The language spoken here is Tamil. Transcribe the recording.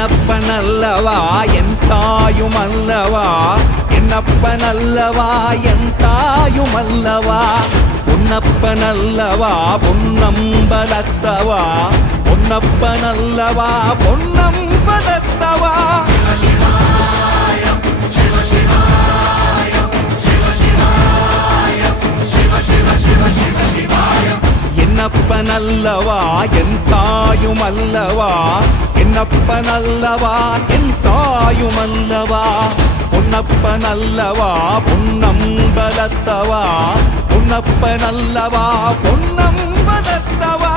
என்னப்பனல்லவா என் தாயுமல்லவா, என்னப்பனல்லவா என் தாயுமல்லவா, பொன்னப்பனல்லவா பொன்னம்பலத்தவா, பொன்னப்பனல்லவா பொன்னம்பலத்தவா. என்னப்பனல்லவா என் தாயுமல்லவா, என்னப்பனல்லவா என் தாயுமல்லவா, பொன்னப்பனல்லவா பொன்னம்பலத்தவா, பொன்னப்பனல்லவா பொன்னம்பலத்தவா.